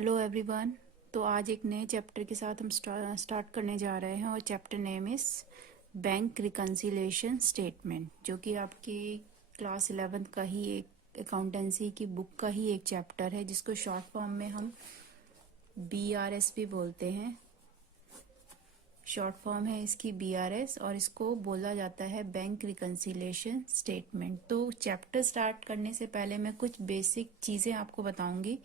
Hello everyone. तो आज एक नए चैप्टर के साथ हम स्टार्ट करने जा रहे हैं और चैप्टर नेम इस बैंक रिकन्सिलिएशन स्टेटमेंट, जो कि आपकी क्लास 11th का ही एक अकाउंटेंसी की बुक का ही एक चैप्टर है, जिसको शॉर्ट फॉर्म में हम BRS भी बोलते हैं। शॉर्ट फॉर्म है इसकी BRS और इसको बोला जाता है बैंक रिकन्सिलिएशन स्टेटमेंट। तो चैप्टर स्टार्ट करने से पहले मैं कुछ बेसिक चीज़ें आपको बताऊंगी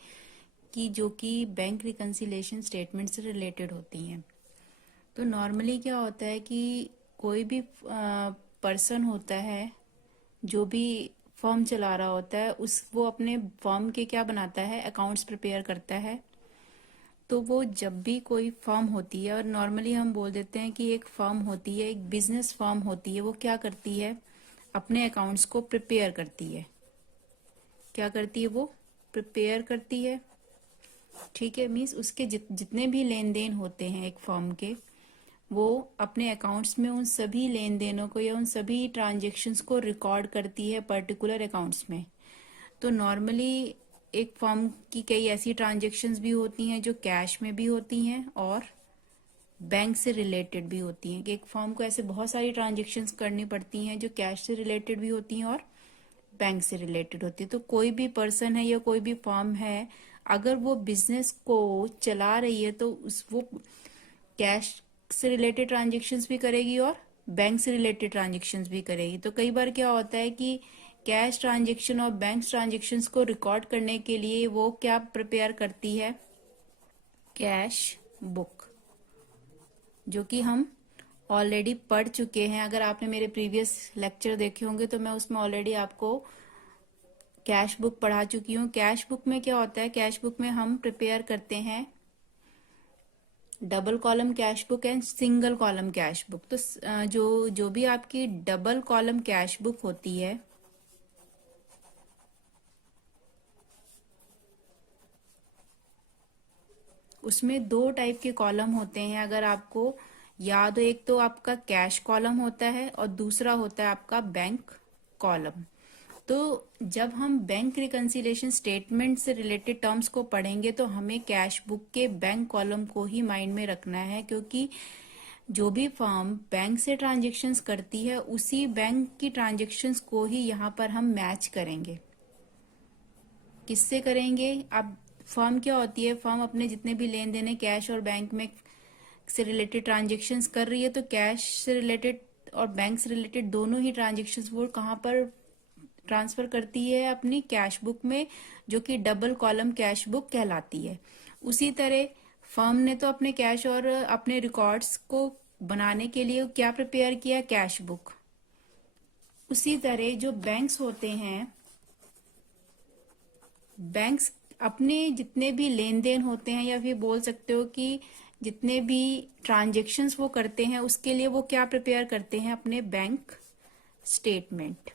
कि जो कि बैंक रिकन्सिलिएशन स्टेटमेंट से रिलेटेड होती हैं। तो नॉर्मली क्या होता है कि कोई भी पर्सन होता है जो भी फर्म चला रहा होता है, वो अपने फर्म के क्या बनाता है, अकाउंट्स प्रिपेयर करता है। तो वो जब भी कोई फर्म होती है, और नॉर्मली हम बोल देते हैं कि एक फर्म होती है, एक बिजनेस फर्म होती है, वो क्या करती है, अपने अकाउंट्स को प्रिपेयर करती है। क्या करती है, वो प्रिपेयर करती है। ठीक है, मीन्स उसके जितने भी लेन देन होते हैं एक फर्म के, वो अपने अकाउंट्स में उन सभी लेन देनों को या उन सभी ट्रांजेक्शन्स को रिकॉर्ड करती है पर्टिकुलर अकाउंट्स में। तो नॉर्मली एक फर्म की कई ऐसी ट्रांजेक्शन्स भी होती हैं जो कैश में भी होती हैं और बैंक से रिलेटेड भी होती हैं, कि एक फर्म को ऐसे बहुत सारी ट्रांजेक्शन्स करनी पड़ती हैं जो कैश से रिलेटेड भी होती हैं और बैंक से रिलेटेड होती है। तो कोई भी पर्सन है या कोई भी फर्म है, अगर वो बिजनेस को चला रही है तो वो कैश से रिलेटेड ट्रांजेक्शन्स भी करेगी और बैंक से रिलेटेड ट्रांजेक्शन्स भी करेगी। तो कई बार क्या होता है कि कैश ट्रांजेक्शन और बैंक ट्रांजेक्शन्स को रिकॉर्ड करने के लिए वो क्या प्रिपेयर करती है, कैश बुक, जो कि हम ऑलरेडी पढ़ चुके हैं। अगर आपने मेरे प्रीवियस लेक्चर देखे होंगे तो मैं उसमें ऑलरेडी आपको कैश बुक पढ़ा चुकी हूँ। कैश बुक में क्या होता है, कैश बुक में हम प्रिपेयर करते हैं double column cash book and single column cash book. तो जो जो भी आपकी डबल कॉलम कैश बुक होती है, उसमें दो टाइप के कॉलम होते हैं। अगर आपको याद हो, एक तो आपका कैश कॉलम होता है और दूसरा होता है आपका बैंक कॉलम। तो जब हम बैंक रिकन्सिलिएशन स्टेटमेंट से रिलेटेड टर्म्स को पढ़ेंगे तो हमें कैश बुक के बैंक कॉलम को ही माइंड में रखना है, क्योंकि जो भी फर्म बैंक से ट्रांजेक्शन्स करती है उसी बैंक की ट्रांजेक्शन्स को ही यहाँ पर हम मैच करेंगे। किससे करेंगे? अब फर्म क्या होती है, फर्म अपने जितने भी लेन देन है कैश और बैंक में से रिलेटेड ट्रांजेक्शन्स कर रही है, तो कैश से रिलेटेड और बैंक से रिलेटेड दोनों ही ट्रांजेक्शन्स वो कहाँ पर ट्रांसफर करती है, अपनी कैश बुक में, जो कि डबल कॉलम कैश बुक कहलाती है। उसी तरह फर्म ने तो अपने कैश और अपने रिकॉर्ड्स को बनाने के लिए क्या प्रिपेयर किया, कैश बुक। उसी तरह जो बैंक्स होते हैं, बैंक्स अपने जितने भी लेन देन होते हैं, या फिर बोल सकते हो कि जितने भी ट्रांजेक्शन्स वो करते हैं, उसके लिए वो क्या प्रिपेयर करते हैं, अपने बैंक स्टेटमेंट।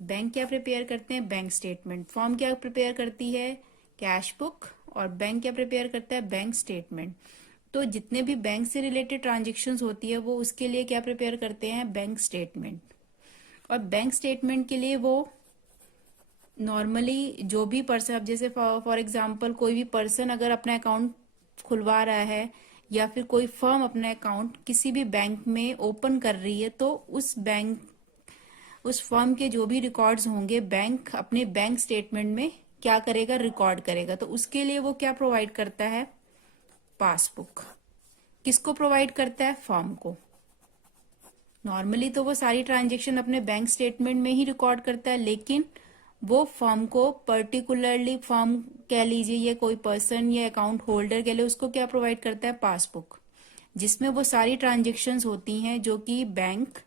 बैंक क्या प्रिपेयर करते हैं, बैंक स्टेटमेंट। फर्म क्या प्रिपेयर करती है, कैश बुक, और बैंक क्या प्रिपेयर करता है, बैंक स्टेटमेंट। तो जितने भी बैंक से रिलेटेड ट्रांजेक्शन्स होती है वो उसके लिए क्या प्रिपेयर करते हैं, बैंक स्टेटमेंट। और बैंक स्टेटमेंट के लिए वो नॉर्मली जो भी पर्सन, अब जैसे फॉर एग्जांपल कोई भी पर्सन अगर अपना अकाउंट खुलवा रहा है या फिर कोई फर्म अपना अकाउंट किसी भी बैंक में ओपन कर रही है, तो उस फर्म के जो भी रिकॉर्ड्स होंगे, बैंक अपने बैंक स्टेटमेंट में क्या करेगा, रिकॉर्ड करेगा। तो उसके लिए वो क्या प्रोवाइड करता है, पासबुक। किसको प्रोवाइड करता है, फर्म को। नॉर्मली तो वो सारी ट्रांजेक्शन अपने बैंक स्टेटमेंट में ही रिकॉर्ड करता है, लेकिन वो फर्म को पर्टिकुलरली, फर्म कह लीजिए या कोई पर्सन या अकाउंट होल्डर के लिए, उसको क्या प्रोवाइड करता है, पासबुक, जिसमें वो सारी ट्रांजेक्शन्स होती हैं जो कि बैंक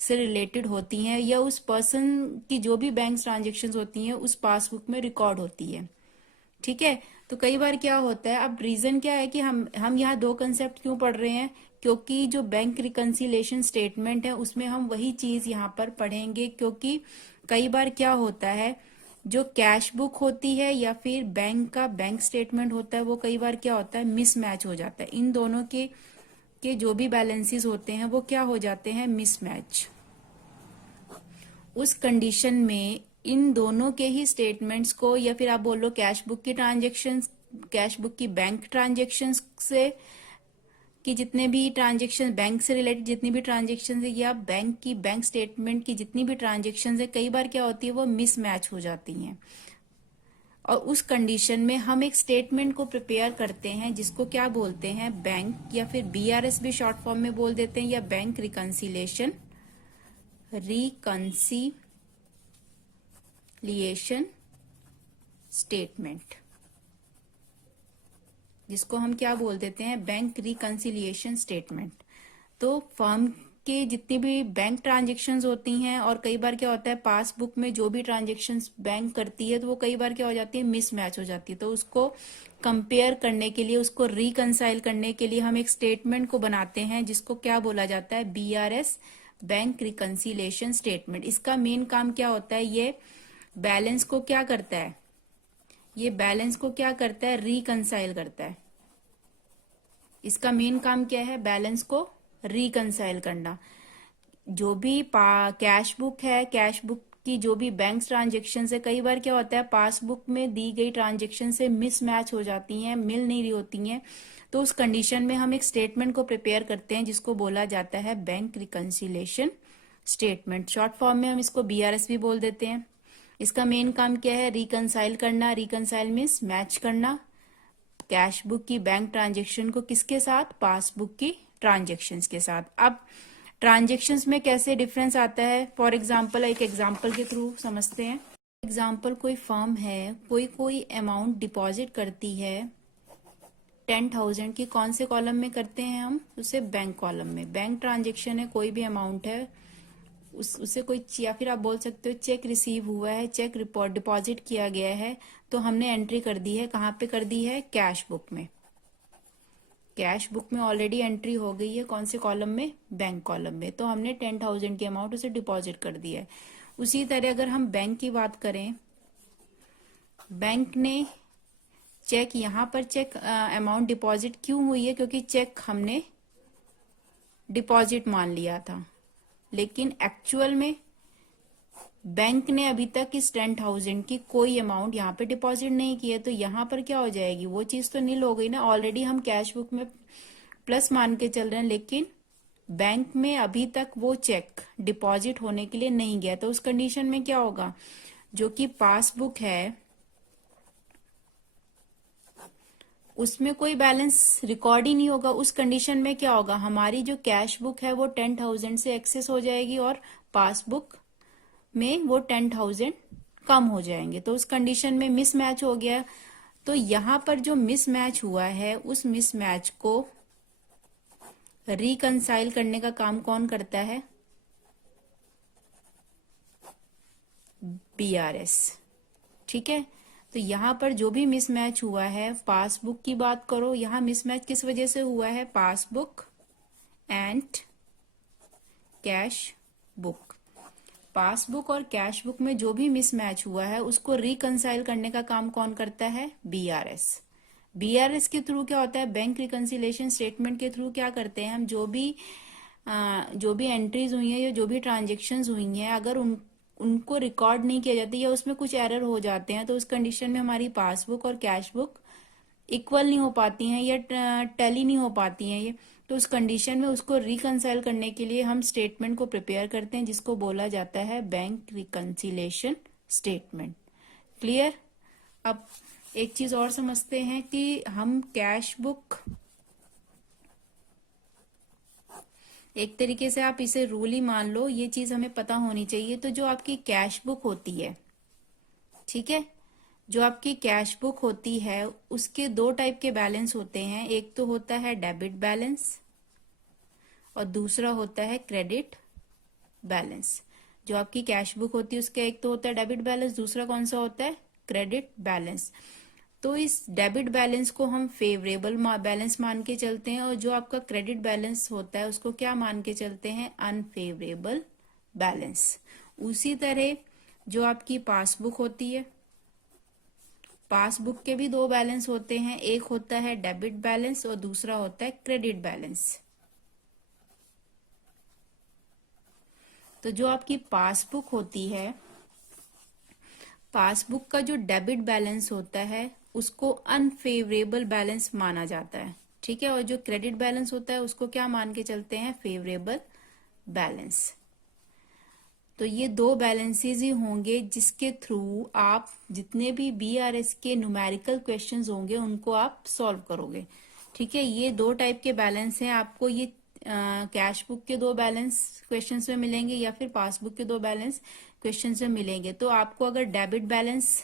से रिलेटेड होती हैं, या उस पर्सन की जो भी बैंक ट्रांजेक्शन्स होती हैं उस पासबुक में रिकॉर्ड होती है। ठीक है। तो कई बार क्या होता है, अब रीजन क्या है कि हम यहाँ दो कंसेप्ट क्यों पढ़ रहे हैं, क्योंकि जो बैंक रिकन्सिलिएशन स्टेटमेंट है उसमें हम वही चीज यहाँ पर पढ़ेंगे। क्योंकि कई बार क्या होता है, जो कैश बुक होती है या फिर बैंक का बैंक स्टेटमेंट होता है, वो कई बार क्या होता है, मिसमैच हो जाता है। इन दोनों के जो भी बैलेंसेस होते हैं वो क्या हो जाते हैं, मिसमैच। उस कंडीशन में इन दोनों के ही स्टेटमेंट्स को, या फिर आप बोल लो कैश बुक की ट्रांजेक्शन, कैश बुक की बैंक ट्रांजेक्शन से कि जितने भी ट्रांजेक्शन बैंक से रिलेटेड जितनी भी ट्रांजेक्शन है, या बैंक की बैंक स्टेटमेंट की जितनी भी ट्रांजेक्शन है, कई बार क्या होती है वो मिसमैच हो जाती हैं। और उस कंडीशन में हम एक स्टेटमेंट को प्रिपेयर करते हैं जिसको क्या बोलते हैं, बैंक, या फिर बीआरएस भी शॉर्ट फॉर्म में बोल देते हैं, या बैंक रिकंसिलिएशन स्टेटमेंट, जिसको हम क्या बोल देते हैं, बैंक रिकंसिलिएशन स्टेटमेंट। तो फर्म के जितनी भी बैंक ट्रांजेक्शन्स होती हैं, और कई बार क्या होता है पासबुक में जो भी ट्रांजेक्शन्स बैंक करती है तो वो कई बार क्या हो जाती है, मिसमैच हो जाती है। तो उसको कंपेयर करने के लिए, उसको रिकंसाइल करने के लिए हम एक स्टेटमेंट को बनाते हैं जिसको क्या बोला जाता है, बीआरएस, बैंक रिकंसिलिएशन स्टेटमेंट। इसका मेन काम क्या होता है, ये बैलेंस को क्या करता है, ये बैलेंस को क्या करता है, रिकंसाइल करता है। इसका मेन काम क्या है, बैलेंस को रिकंसाइल करना। जो भी कैश बुक है, कैश बुक की जो भी बैंक ट्रांजेक्शन है, कई बार क्या होता है पासबुक में दी गई ट्रांजेक्शन से मिसमैच हो जाती हैं, मिल नहीं रही होती हैं। तो उस कंडीशन में हम एक स्टेटमेंट को प्रिपेयर करते हैं जिसको बोला जाता है bank reconciliation statement. Short form में हम इसको बीआरएस भी बोल देते हैं। इसका मेन काम क्या है, रिकंसाइल करना। रिकंसाइल मीन्स मैच करना कैश बुक की बैंक ट्रांजेक्शन को किसके साथ, पासबुक की ट्रांजेक्शन्स के साथ। अब ट्रांजेक्शन्स में कैसे डिफरेंस आता है, फॉर एग्जांपल एक एग्जांपल के थ्रू समझते हैं। एग्जांपल, कोई फर्म है, कोई अमाउंट डिपॉजिट करती है 10,000 की, कौन से कॉलम में करते हैं हम, उसे बैंक कॉलम में। बैंक ट्रांजेक्शन है, कोई भी अमाउंट है, उससे कोई, या फिर आप बोल सकते हो चेक रिसीव हुआ है, चेक रिपोर्ट डिपॉजिट किया गया है, तो हमने एंट्री कर दी है, कहाँ पे कर दी है, कैश बुक में। कैश बुक में ऑलरेडी एंट्री हो गई है, कौन से कॉलम में, बैंक कॉलम में। तो हमने 10,000 की अमाउंट उसे डिपॉजिट कर दी है। उसी तरह अगर हम बैंक की बात करें, बैंक ने चेक, यहाँ पर चेक अमाउंट डिपॉजिट क्यों हुई है, क्योंकि चेक हमने डिपॉजिट मान लिया था, लेकिन एक्चुअल में बैंक ने अभी तक इस 10,000 की कोई अमाउंट यहाँ पे डिपॉजिट नहीं की है। तो यहाँ पर क्या हो जाएगी, वो चीज तो नील हो गई ना। ऑलरेडी हम कैश बुक में प्लस मान के चल रहे हैं, लेकिन बैंक में अभी तक वो चेक डिपॉजिट होने के लिए नहीं गया। तो उस कंडीशन में क्या होगा, जो कि पासबुक है उसमें कोई बैलेंस रिकॉर्ड ही नहीं होगा। उस कंडीशन में क्या होगा, हमारी जो कैश बुक है वो 10,000 से एक्सेस हो जाएगी, और पासबुक में वो 10,000 कम हो जाएंगे। तो उस कंडीशन में मिसमैच हो गया। तो यहाँ पर जो मिसमैच हुआ है, उस मिसमैच को रिकंसाइल करने का काम कौन करता है, बीआरएस। ठीक है। तो यहाँ पर जो भी मिसमैच हुआ है, पासबुक की बात करो, यहाँ मिसमैच किस वजह से हुआ है, passbook and cash book. Passbook और कैश बुक में जो भी मिसमैच हुआ है उसको रिकंसाइल करने का काम कौन करता है, बीआरएस। बीआरएस के थ्रू क्या होता है, बैंक रिकंसिलिएशन स्टेटमेंट के थ्रू क्या करते हैं हम, जो भी एंट्रीज हुई है या जो भी ट्रांजेक्शन्स हुई हैं, अगर उनको रिकॉर्ड नहीं किया जाता या उसमें कुछ एरर हो जाते हैं, तो उस कंडीशन में हमारी पासबुक और कैश बुक इक्वल नहीं हो पाती हैं या टैली नहीं हो पाती हैं ये। तो उस कंडीशन में उसको रिकंसाइल करने के लिए हम स्टेटमेंट को प्रिपेयर करते हैं जिसको बोला जाता है बैंक रिकंसिलिएशन स्टेटमेंट। क्लियर। अब एक चीज और समझते हैं कि हम कैश बुक, एक तरीके से आप इसे रूल ही मान लो, ये चीज हमें पता होनी चाहिए। तो जो आपकी कैश बुक होती है, ठीक है, जो आपकी कैश बुक होती है उसके दो टाइप के बैलेंस होते हैं। एक तो होता है डेबिट बैलेंस और दूसरा होता है क्रेडिट बैलेंस। जो आपकी कैश बुक होती है उसका एक तो होता है डेबिट बैलेंस, दूसरा कौन सा होता है, क्रेडिट बैलेंस। तो इस डेबिट बैलेंस को हम फेवरेबल बैलेंस मान के चलते हैं, और जो आपका क्रेडिट बैलेंस होता है उसको क्या मान के चलते हैं, अनफेवरेबल बैलेंस। उसी तरह जो आपकी पासबुक होती है, पासबुक के भी दो बैलेंस होते हैं, एक होता है डेबिट बैलेंस और दूसरा होता है क्रेडिट बैलेंस। तो जो आपकी पासबुक होती है पासबुक का जो डेबिट बैलेंस होता है उसको अनफेवरेबल बैलेंस माना जाता है, ठीक है। और जो क्रेडिट बैलेंस होता है उसको क्या मान के चलते हैं, फेवरेबल बैलेंस। तो ये दो बैलेंसेस ही होंगे जिसके थ्रू आप जितने भी बीआरएस के न्यूमेरिकल क्वेश्चंस होंगे उनको आप सॉल्व करोगे, ठीक है। ये दो टाइप के बैलेंस हैं, आपको ये कैश बुक के दो बैलेंस क्वेश्चंस में मिलेंगे या फिर पासबुक के दो बैलेंस क्वेश्चंस में मिलेंगे। तो आपको अगर डेबिट बैलेंस,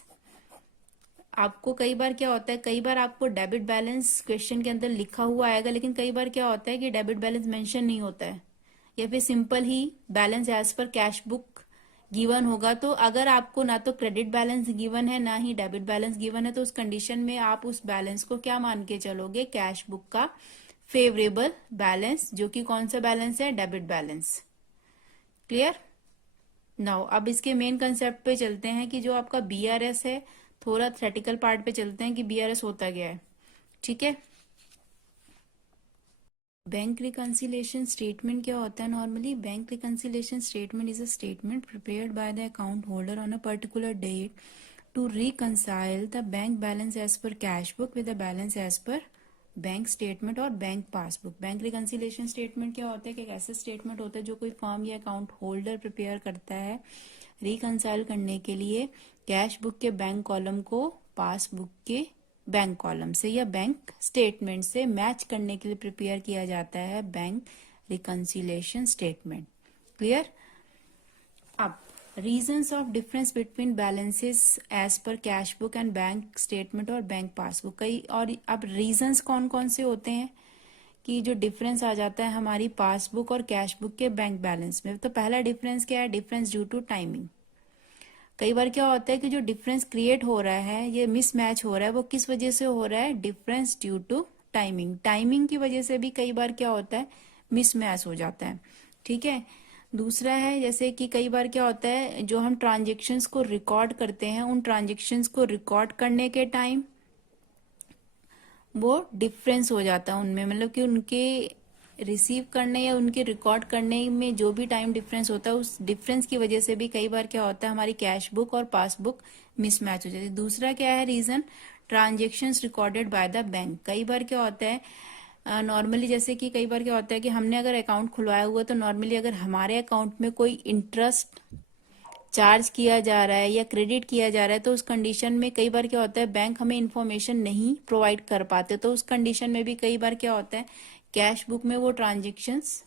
आपको कई बार क्या होता है, कई बार आपको डेबिट बैलेंस क्वेश्चन के अंदर लिखा हुआ आएगा, लेकिन कई बार क्या होता है कि डेबिट बैलेंस मेंशन नहीं होता है, या फिर सिंपल ही balance as per cash book given होगा। तो अगर आपको ना तो क्रेडिट बैलेंस गिवन है ना ही डेबिट बैलेंस गिवन है, तो उस कंडीशन में आप उस बैलेंस को क्या मान के चलोगे, कैश बुक का फेवरेबल बैलेंस, जो कि कौन सा बैलेंस है, डेबिट बैलेंस। क्लियर। नाउ अब इसके मेन कंसेप्ट पे चलते हैं कि जो आपका बीआरएस है, थोड़ा थ्योरेटिकल पार्ट पे चलते हैं कि बीआरएस होता क्या है, ठीक है। बैंक रिकंसिलिएशन स्टेटमेंट क्या होता है normally, bank reconciliation statement is a statement prepared by the account holder on a particular date to reconcile the bank balance as per cash book with the balance as per bank statement और bank passbook. Bank reconciliation statement क्या होता है कि एक ऐसा statement होता है जो कोई फर्म या अकाउंट होल्डर प्रिपेयर करता है रिकंसाइल करने के लिए कैश बुक के बैंक कॉलम को पासबुक के बैंक कॉलम से या बैंक स्टेटमेंट से मैच करने के लिए प्रिपेयर किया जाता है बैंक रिकंसिलिएशन स्टेटमेंट। क्लियर। अब reasons of difference between balances as per cash book and bank statement और बैंक पासबुक, कई और अब रीजंस कौन कौन से होते हैं कि जो डिफरेंस आ जाता है हमारी पासबुक और कैश बुक के बैंक बैलेंस में। तो पहला डिफरेंस क्या है, डिफरेंस ड्यू टू टाइमिंग। कई बार क्या होता है कि जो डिफरेंस क्रिएट हो रहा है, ये मिसमैच हो रहा है, वो किस वजह से हो रहा है, difference due to timing. Timing की वजह से भी कई बार क्या होता है, मिसमैच हो जाता है, ठीक है। दूसरा है जैसे कि कई बार क्या होता है, जो हम ट्रांजेक्शन्स को रिकॉर्ड करते हैं, उन ट्रांजेक्शन्स को रिकॉर्ड करने के टाइम वो डिफरेंस हो जाता है उनमें, मतलब कि उनके रिसीव करने या उनके रिकॉर्ड करने में जो भी टाइम डिफरेंस होता है, उस डिफरेंस की वजह से भी कई बार क्या होता है, हमारी कैश बुक और पासबुक मिसमैच हो जाती है। दूसरा क्या है reason, transactions recorded by the bank. कई बार क्या होता है नॉर्मली, जैसे कि कई बार क्या होता है कि हमने अगर अकाउंट खुलवाया हुआ, तो नॉर्मली अगर हमारे अकाउंट में कोई इंटरेस्ट चार्ज किया जा रहा है या क्रेडिट किया जा रहा है, तो उस कंडीशन में कई बार क्या होता है, बैंक हमें इंफॉर्मेशन नहीं प्रोवाइड कर पाते। तो उस कंडीशन में भी कई बार क्या होता है, कैश बुक में वो ट्रांजेक्शन्स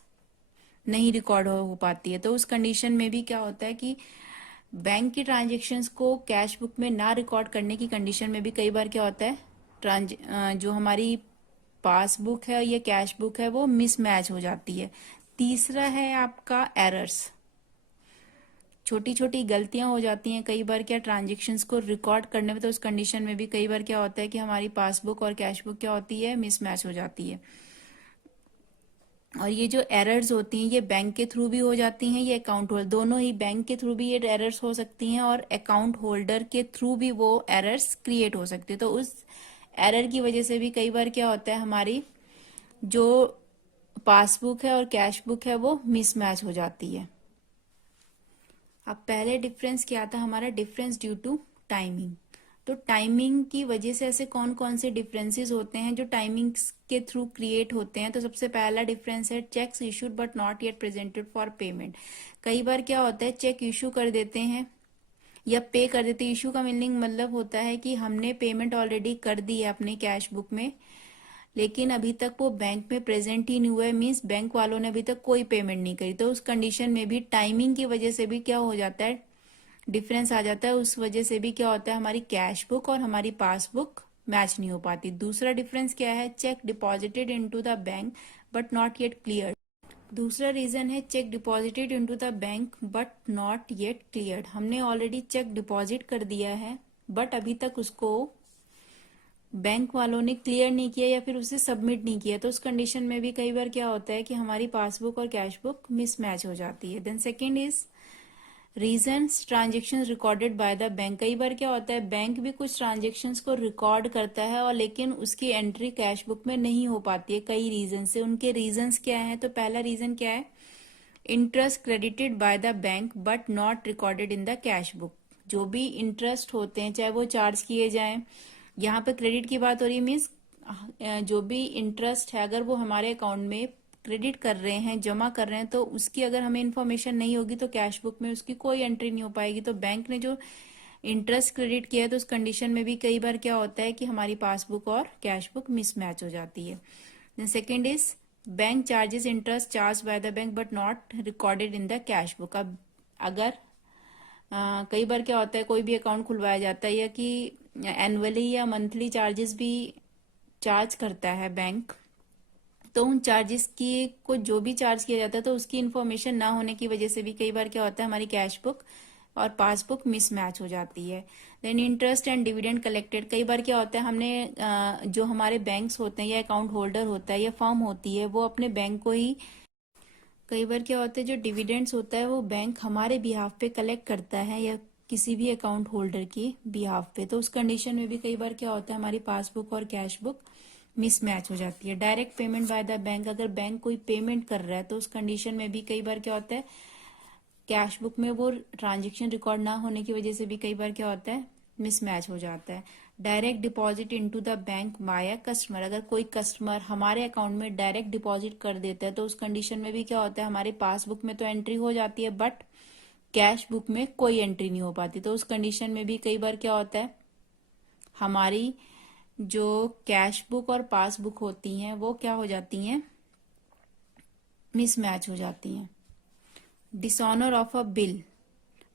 नहीं रिकॉर्ड हो पाती है। तो उस कंडीशन में भी क्या होता है कि बैंक की ट्रांजेक्शन्स को कैश बुक में ना रिकॉर्ड करने की कंडीशन में भी कई बार क्या होता है, जो हमारी पासबुक है या कैश बुक है वो मिसमैच हो जाती है। तीसरा है आपका एरर्स, छोटी छोटी गलतियां हो जाती हैं कई बार क्या ट्रांजेक्शन्स को रिकॉर्ड करने में। तो उस कंडीशन में भी कई बार क्या होता है कि हमारी पासबुक और कैश बुक क्या होती है, मिसमैच हो जाती है। और ये जो एरर्स होती हैं ये बैंक के थ्रू भी हो जाती हैं, ये अकाउंट होल्डर, दोनों ही बैंक के थ्रू भी ये एरर्स हो सकती हैं और अकाउंट होल्डर के थ्रू भी वो एरर्स क्रिएट हो सकती है। तो उस एरर की वजह से भी कई बार क्या होता है, हमारी जो पासबुक है और कैश बुक है वो मिसमैच हो जाती है। अब पहले डिफरेंस क्या था हमारा, डिफरेंस ड्यू टू टाइमिंग। तो टाइमिंग की वजह से ऐसे कौन कौन से डिफरेंसेस होते हैं जो टाइमिंग के थ्रू क्रिएट होते हैं। तो सबसे पहला डिफरेंस है cheques issued but not yet presented for payment. कई बार क्या होता है, चेक इशू कर देते हैं या पे कर देते हैं। इशू का मीनिंग मतलब होता है कि हमने पेमेंट ऑलरेडी कर दी है अपने कैश बुक में, लेकिन अभी तक वो बैंक में प्रेजेंट ही नहीं हुआ है, मीन्स बैंक वालों ने अभी तक कोई पेमेंट नहीं करी। तो उस कंडीशन में भी टाइमिंग की वजह से भी क्या हो जाता है, डिफरेंस आ जाता है। उस वजह से भी क्या होता है, हमारी कैश बुक और हमारी पासबुक मैच नहीं हो पाती। दूसरा डिफरेंस क्या है, check deposited into the bank but not yet clear. दूसरा रीजन है check deposited into the bank but not yet cleared. हमने ऑलरेडी चेक डिपॉजिट कर दिया है बट अभी तक उसको बैंक वालों ने क्लियर नहीं किया या फिर उसे सबमिट नहीं किया। तो उस कंडीशन में भी कई बार क्या होता है कि हमारी पासबुक और कैश बुक मिसमैच हो जाती है। Then second is reasons transaction recorded by the bank. कई बार क्या होता है, बैंक भी कुछ ट्रांजेक्शन्स को रिकॉर्ड करता है और लेकिन उसकी एंट्री कैश बुक में नहीं हो पाती है कई रीजन से। उनके रीजंस क्या है, तो पहला रीजन क्या है, interest credited bye the bank but not recorded in the cash book. जो भी इंटरेस्ट होते हैं चाहे वो चार्ज किए जाएं, यहाँ पे क्रेडिट की बात हो रही है, मीन्स जो भी इंटरेस्ट है अगर वो हमारे अकाउंट में क्रेडिट कर रहे हैं, जमा कर रहे हैं, तो उसकी अगर हमें इन्फॉर्मेशन नहीं होगी तो कैश बुक में उसकी कोई एंट्री नहीं हो पाएगी। तो बैंक ने जो इंटरेस्ट क्रेडिट किया है तो उस कंडीशन में भी कई बार क्या होता है कि हमारी पासबुक और कैश बुक मिसमैच हो जाती है। Then second is bank charges interest charge by the bank but not recorded in the cash book. अब अगर कई बार क्या होता है कोई भी अकाउंट खुलवाया जाता है या कि एनुअली या मंथली चार्जेस भी चार्ज करता है बैंक, तो उन चार्जेस की को जो भी चार्ज किया जाता है तो उसकी इन्फॉर्मेशन ना होने की वजह से भी कई बार क्या होता है हमारी कैश बुक और पासबुक मिसमैच हो जाती है। Then interest and dividend collected, कई बार क्या होता है हमने जो हमारे बैंक्स होते हैं या अकाउंट होल्डर होता है या फर्म होती है वो अपने बैंक को ही, कई बार क्या होता है जो डिविडेंड्स होता है वो बैंक हमारे बिहाफ पे कलेक्ट करता है या किसी भी अकाउंट होल्डर की बिहाफ पे, तो उस कंडीशन में भी कई बार क्या होता है हमारी पासबुक और कैश बुक मिसमैच हो जाती है। Direct payment by the bank, अगर बैंक कोई पेमेंट कर रहा है तो उस कंडीशन में भी कई बार क्या होता है कैश बुक में वो ट्रांजेक्शन रिकॉर्ड ना होने की वजह से भी कई बार क्या होता है मिसमैच हो जाता है। Direct deposit into the bank by customer, अगर कोई कस्टमर हमारे अकाउंट में डायरेक्ट डिपॉजिट कर देता है तो उस कंडीशन में भी क्या होता है हमारे पासबुक में तो एंट्री हो जाती है बट कैश बुक में कोई एंट्री नहीं हो पाती। तो उस कंडीशन में भी कई बार क्या होता है हमारी जो कैश बुक और पासबुक होती हैं वो क्या हो जाती हैं मिसमैच हो जाती हैं। Dishonour of a bill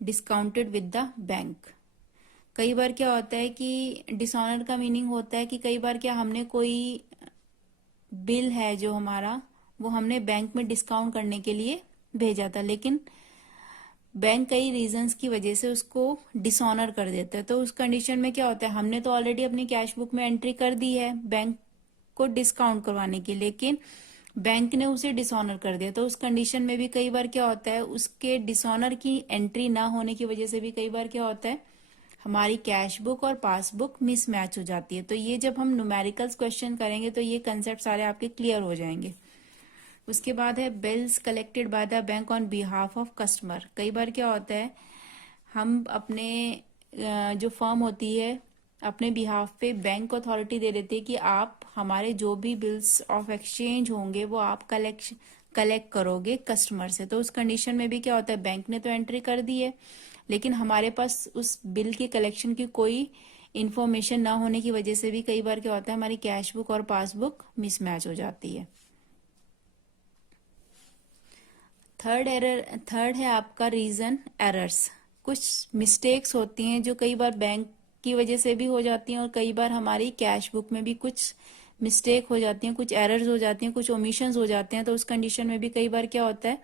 discounted with the bank, कई बार क्या होता है कि डिसऑनर का मीनिंग होता है कि कई बार क्या हमने कोई बिल है जो हमारा वो हमने बैंक में डिस्काउंट करने के लिए भेजा था लेकिन बैंक कई रीजंस की वजह से उसको डिसऑनर कर देता है। तो उस कंडीशन में क्या होता है हमने तो ऑलरेडी अपनी कैश बुक में एंट्री कर दी है बैंक को डिस्काउंट करवाने की, लेकिन बैंक ने उसे डिसऑनर कर दिया। तो उस कंडीशन में भी कई बार क्या होता है उसके डिसऑनर की एंट्री ना होने की वजह से भी कई बार क्या होता है हमारी कैश बुक और पासबुक मिसमैच हो जाती है। तो ये जब हम न्यूमेरिकल्स क्वेश्चन करेंगे तो ये कंसेप्ट सारे आपके क्लियर हो जाएंगे। उसके बाद है bills collected by the bank on behalf of customer, कई बार क्या होता है हम अपने जो फर्म होती है अपने बिहाफ पे बैंक को अथॉरिटी दे देती है कि आप हमारे जो भी बिल्स ऑफ एक्सचेंज होंगे वो आप कलेक्ट करोगे कस्टमर से। तो उस कंडीशन में भी क्या होता है बैंक ने तो एंट्री कर दी है लेकिन हमारे पास उस बिल की कलेक्शन की कोई इंफॉर्मेशन ना होने की वजह से भी कई बार क्या होता है हमारी कैश बुक और पासबुक मिसमैच हो जाती है। थर्ड है आपका रीजन एरर्स, कुछ मिस्टेक्स होती हैं जो कई बार बैंक की वजह से भी हो जाती हैं और कई बार हमारी कैश बुक में भी कुछ मिस्टेक हो जाती हैं, कुछ एरर्स हो जाती हैं, कुछ ओमिशंस हो जाते हैं। तो उस कंडीशन में भी कई बार क्या होता है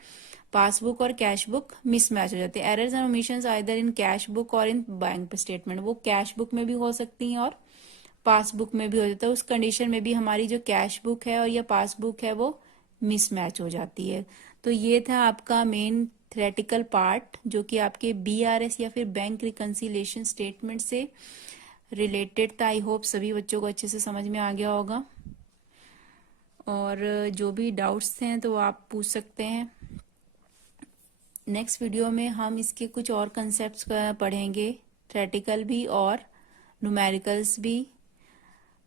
पासबुक और कैश बुक मिसमैच हो जाती है। Errors and omissions either in cash book और इन बैंक स्टेटमेंट, वो कैश बुक में भी हो सकती हैं और पासबुक में भी हो जाता है। उस कंडीशन में भी हमारी जो कैश बुक है और या पासबुक है वो मिसमैच हो जाती है। तो ये था आपका मेन थ्योरेटिकल पार्ट जो कि आपके बीआरएस या फिर बैंक रिकंसिलिएशन स्टेटमेंट से रिलेटेड था। आई होप सभी बच्चों को अच्छे से समझ में आ गया होगा और जो भी डाउट्स हैं तो आप पूछ सकते हैं। नेक्स्ट वीडियो में हम इसके कुछ और कंसेप्ट्स पढ़ेंगे, थ्योरेटिकल भी और न्यूमेरिकल्स भी।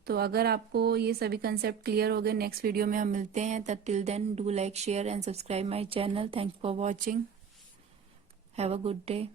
तो अगर आपको ये सभी कंसेप्ट क्लियर हो गए नेक्स्ट वीडियो में हम मिलते हैं। तब till then do like share and subscribe my channel. Thanks for watching, have a good day.